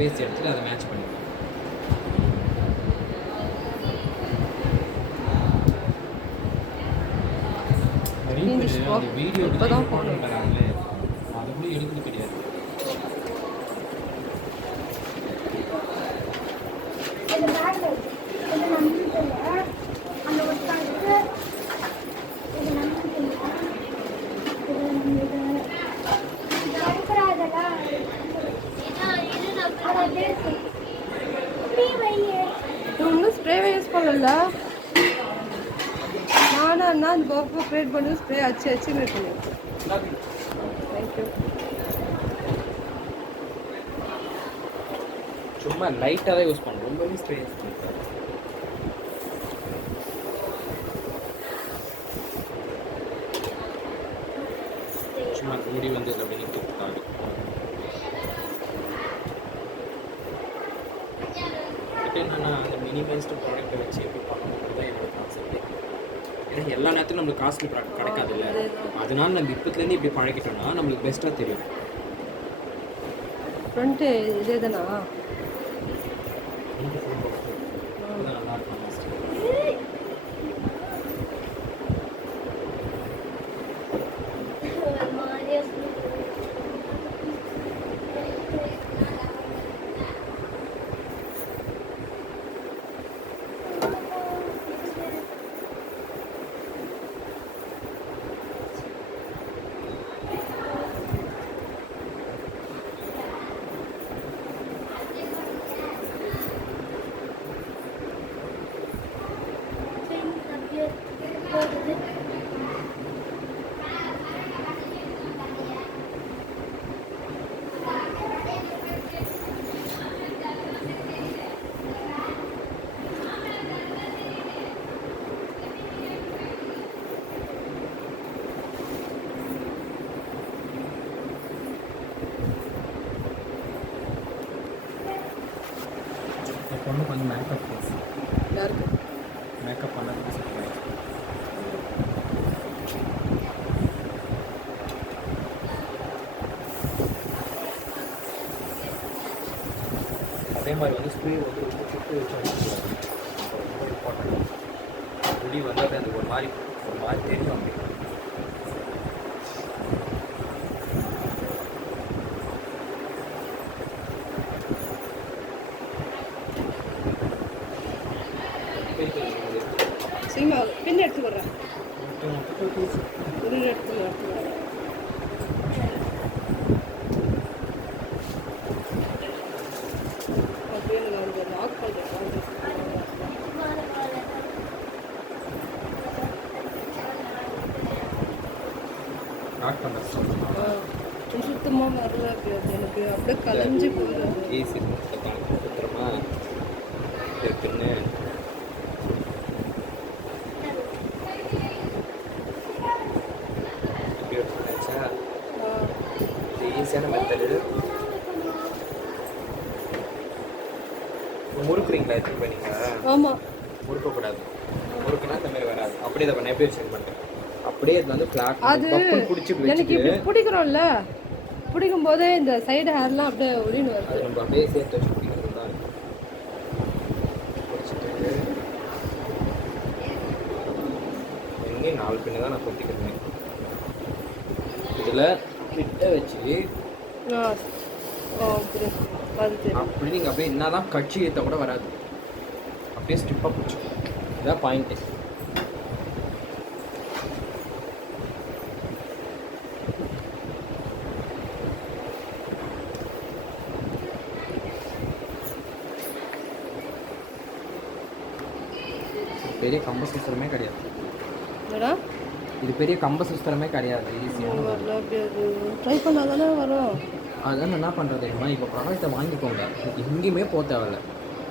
Space எடுத்துட்டு அதை match பண்ணிக்கலாம். வீடியோ இப்போதான் போடுறாங்களே, அதை கூட எடுக்கிறது கிடையாது. ஸ்ப்ரேவே யூஸ் பண்ணல நானா அந்த பாக்ஸ் கிரியேட் பண்ணி ஸ்ப்ரே அச்சு கிரியேட் பண்ணிருக்கேன். தேங்க்யூ. சும்மா லைட்டாக தான் யூஸ் பண்ணுறோம், ரொம்பவே ஸ்ப்ரே யூஸ் பண்ணிருக்கேன். சும்மா முடி வந்து அப்படின்னு கொடுத்தாங்க. என்னன்னா அந்த மினிமைஸ்டு ப்ராடக்ட்டை வச்சு எப்படி பண்ணணும் தான் என்னோட கான்செப்ட். ஏன்னா எல்லா நேரத்துலையும் நம்மளுக்கு காஸ்ட்லி ப்ராடக்ட் கிடைக்காது இல்லை, அதனால நம்ம இப்போத்துலேருந்து இப்படி பழகிட்டோம்னா நம்மளுக்கு பெஸ்ட்டாக தெரியும். ஃப்ரண்ட்டு இதே தானா? நல்லா இருக்கும். பொண்ணு கொஞ்சம் மேக்கப் ப்ளீஸ். யாருக்கு மேக்கப் பண்ணதுக்கு சொல்லுங்கள். அதே மாதிரி வந்து ஸ்ப்ரே வந்து ரொம்ப சுட்டு வச்சு ரொம்ப இம்பார்ட்டன்ட். முடி வந்து அது ஒரு மாதிரி தெரியும் அப்படி. சீமா பின் எடுத்து வர்றேன், எடுத்து வரேன். அப்படியே நான் அந்த லாக் பண்ணுறேன். லாக் பண்ணுறேன். சுத்தமாக வரல எனக்கு, அப்படியே கலைஞ்சி போயிடுது. ஈஸி சுத்தமா இருக்குன்னு ஈஸியான மெத்தடு. முறுக்குறீங்களா எடுத்துட்டு போனீங்க? ஆமாம், முறுக்கக்கூடாது. முறுக்குனா இந்த மாதிரி வராது. அப்படியே இதை பண்ண எப்படி செக் பண்ணுறேன், அப்படியே இது வந்து ஃப்ளாட் அது பிடிச்சி எனக்கு இப்படி பிடிக்கிறோம்ல, பிடிக்கும் போதே இந்த சைடு ஹேர்லாம் அப்படியே ஒளின்னு வருது. அது நம்ம அப்படியே சேர்த்து வச்சு பிடிக்கிறது தான் இருக்கும். பிடிச்சிட்டு இன்னும் 4 பின்னு தான் நான் கொத்திக்கிறேன். இதில் கிட்ட வச்சு அப்படி நீங்கள் அப்படியே என்ன தான் கட்சி ஏற்ற கூட வராது, அப்படியே ஸ்டிப்பாக பிடிச்சிக்கும். இதுதான் பாயிண்ட்டு. பெரிய கம்ப சுஸ்திரமே கிடையாது. இது பெரிய கம்ப சுஸ்திரமே கிடையாது. ஈஸியாக ட்ரை பண்ணால் தானே வரும். அதுதான் என்ன பண்ணுறது தெரியுமா, இப்போ ப்ராடக்டை வாங்கிக்கோங்க, எங்கேயுமே போக தேவையில்ல,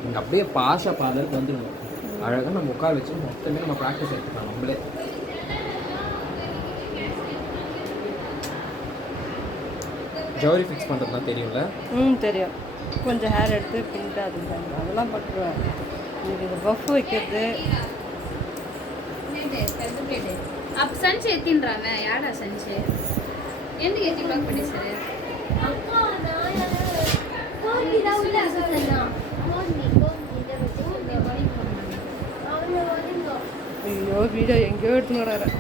நீங்கள் அப்படியே பாஷா பார்லருக்கு வந்துடணும். அழகாக நம்ம உட்கார வச்சு மொத்தமே நம்ம ப்ராக்டிஸ் எடுத்துக்கலாம் நம்மளே. ஜவுரி ஃபிக்ஸ் பண்ணுறதுலாம் தெரியும்ல? தெரியும். கொஞ்சம் ஹேர் எடுத்து பின்ட்டு அதெல்லாம் பண்ணுவேன். எனக்கு இது பஃப் வைக்கிறது. अब संचे तीन रामे याडा संचे ఎందుకు ఎత్తి బ్లాక్ పెట్టేశారు అక్క నా కోటి రావులా ஐயோ வீடியோ எங்கேயோ எடுத்துன்னு கிடக்குறேன்